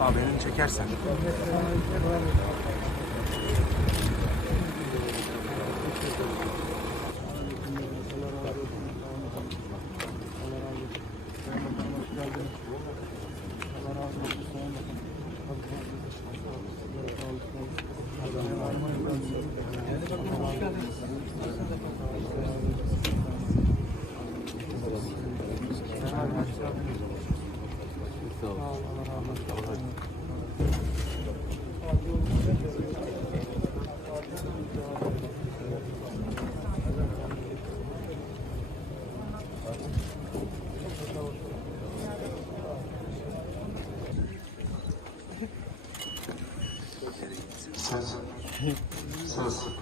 Abi elini çekersen. Ses. Ses.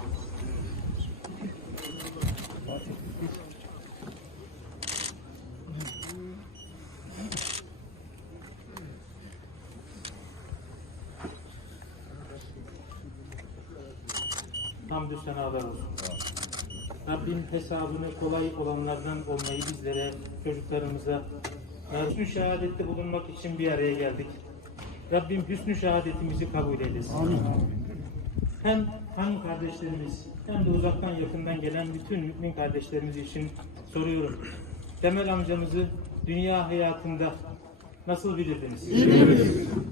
Hamdü senalar olsun. Rabbim hesabını kolay olanlardan olmayı bizlere, çocuklarımıza, hüsnü şehadette bulunmak için bir araya geldik. Rabbim hüsnü şehadetimizi kabul eylesin. Hem hanım kardeşlerimiz hem de uzaktan yakından gelen bütün mümin kardeşlerimiz için soruyorum. Temel amcamızı dünya hayatında nasıl bilirdiniz?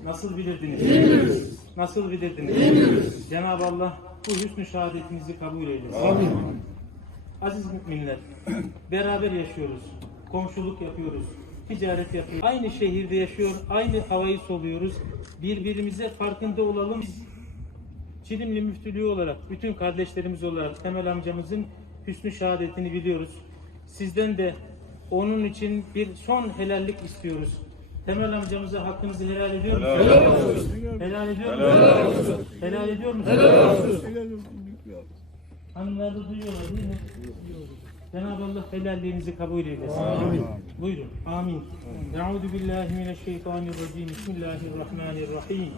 Nasıl bilirdiniz? Nasıl bilirdiniz? Cenab-ı Allah bu hüsnü şehadetinizi kabul eylesin. Aziz müminler, beraber yaşıyoruz, komşuluk yapıyoruz, ticaret yapıyoruz. Aynı şehirde yaşıyor, aynı havayı soluyoruz. Birbirimize farkında olalım. Biz Çilimli müftülüğü olarak, bütün kardeşlerimiz olarak Temel amcamızın hüsnü şehadetini biliyoruz. Sizden de onun için bir son helallik istiyoruz. Temel amcamıza hakkınızı helal ediyor musunuz? Helal ediyor musunuz? Helal ediyor musunuz? Hanımlar da duyuyorlar değil mi? Cenab-ı Allah helalliğinizi kabul eylesin. Amin. Buyurun. Amin. Euzu billahi mineşşeytanirracim. Bismillahirrahmanirrahim.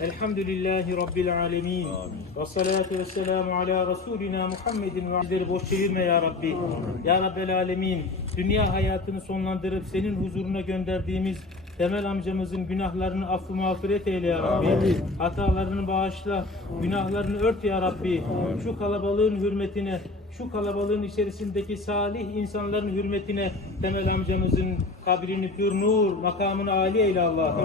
Elhamdülillahi rabbil alamin. Ve salatu vesselamu ala rasulina Muhammedin ve bizleri boş çevirme ya Rabbi. Ya Rabbel alemin. Dünya hayatını sonlandırıp senin huzuruna gönderdiğimiz Temel amcamızın günahlarını affı mağfiret eyle ya Rabbi. Hatalarını bağışla, günahlarını ört ya Rabbi. Şu kalabalığın hürmetine, şu kalabalığın içerisindeki salih insanların hürmetine Temel amcamızın kabrini pür nur, makamını âli eyle Allah.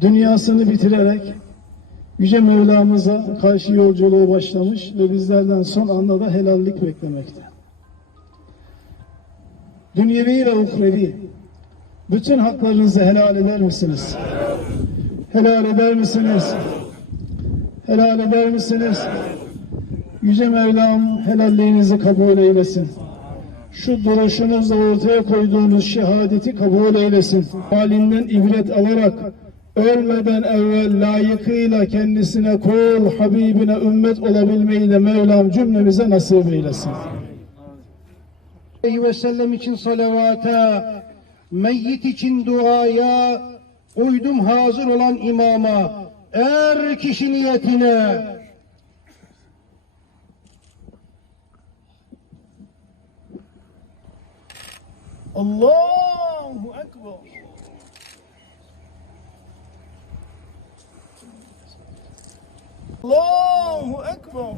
Dünyasını bitirerek Yüce Mevlamıza karşı yolculuğu başlamış ve bizlerden son anda da helallik beklemekte. Dünyevi ve uhrevi bütün haklarınızı helal eder misiniz? Helal eder misiniz? Helal eder misiniz? Yüce Mevlam helalliğinizi kabul eylesin. Şu duruşunuzla ortaya koyduğunuz şehadeti kabul eylesin. Halinden ibret alarak ölmeden evvel layıkıyla kendisine kul, Habibine ümmet olabilmeyi de Mevlam cümlemize nasip eylesin. aleyhi ve sellem için salavata, meyyit için duaya, uydum hazır olan imama, er kişi niyetine, الله أكبر. الله أكبر.